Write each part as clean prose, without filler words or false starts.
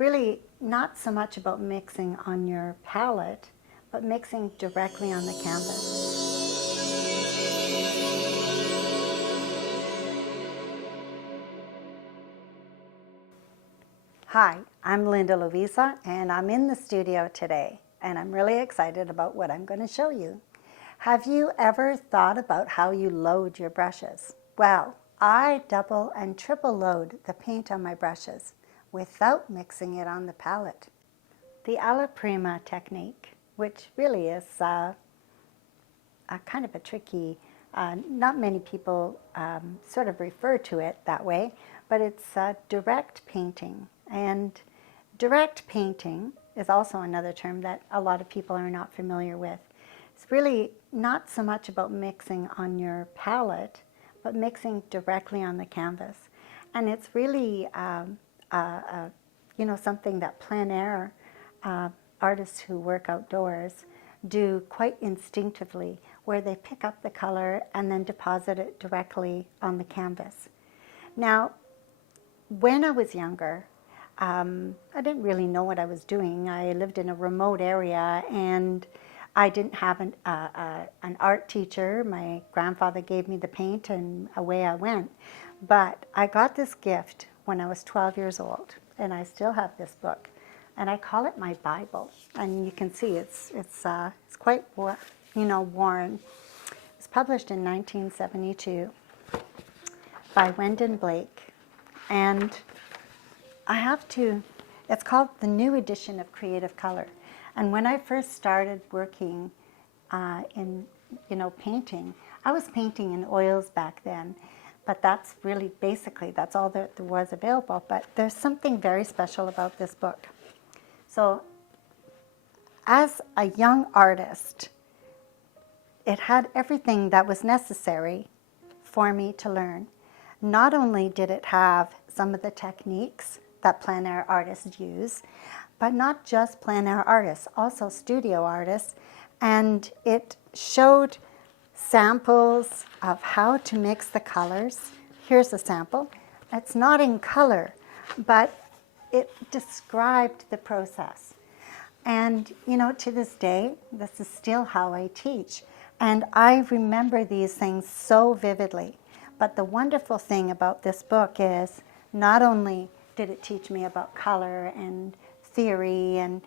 really not so much about mixing on your palette, but mixing directly on the canvas. Hi, I'm Linda Lovisa, and I'm in the studio today, and I'm really excited about what I'm going to show you. Have you ever thought about how you load your brushes? Well, I double and triple load the paint on my brushes without mixing it on the palette. The Alla Prima technique, which really is a kind of a tricky, not many people sort of refer to it that way, but it's direct painting. And direct painting is also another term that a lot of people are not familiar with. It's really not so much about mixing on your palette, but mixing directly on the canvas. And it's really, something that plein air artists who work outdoors do quite instinctively, where they pick up the color and then deposit it directly on the canvas. Now, when I was younger, I didn't really know what I was doing. I lived in a remote area and I didn't have an art teacher. My grandfather gave me the paint and away I went. But I got this gift when I was 12 years old, and I still have this book. And I call it my Bible. And you can see it's quite worn. It was published in 1972 by Wendell Blake. And it's called the New Edition of Creative Color. And when I first started working in painting, I was painting in oils back then. But that's really basically, that's all that there was available. But there's something very special about this book. So as a young artist, it had everything that was necessary for me to learn. Not only did it have some of the techniques that plein air artists use, but not just plein air artists, also studio artists, and it showed samples of how to mix the colors. Here's a sample. It's not in color, but it described the process. And to this day, this is still how I teach. And I remember these things so vividly. But the wonderful thing about this book is not only did it teach me about color and theory and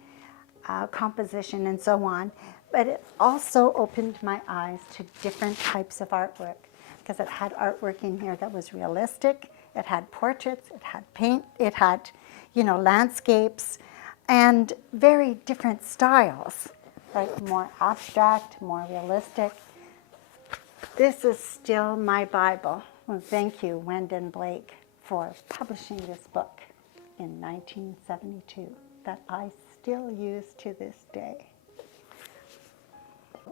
composition and so on, but it also opened my eyes to different types of artwork, because it had artwork in here that was realistic, it had portraits, it had paint, it had, landscapes, and very different styles, like more abstract, more realistic. This is still my Bible. Well, thank you, Wendell Blake, for publishing this book in 1972 that I still use to this day.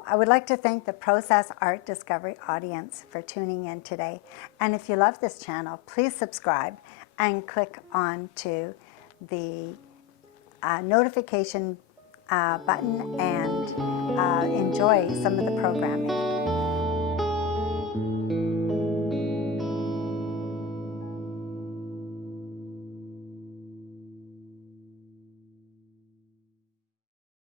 I would like to thank the Process Art Discovery audience for tuning in today. And if you love this channel, please subscribe and click on to the notification button and enjoy some of the programming.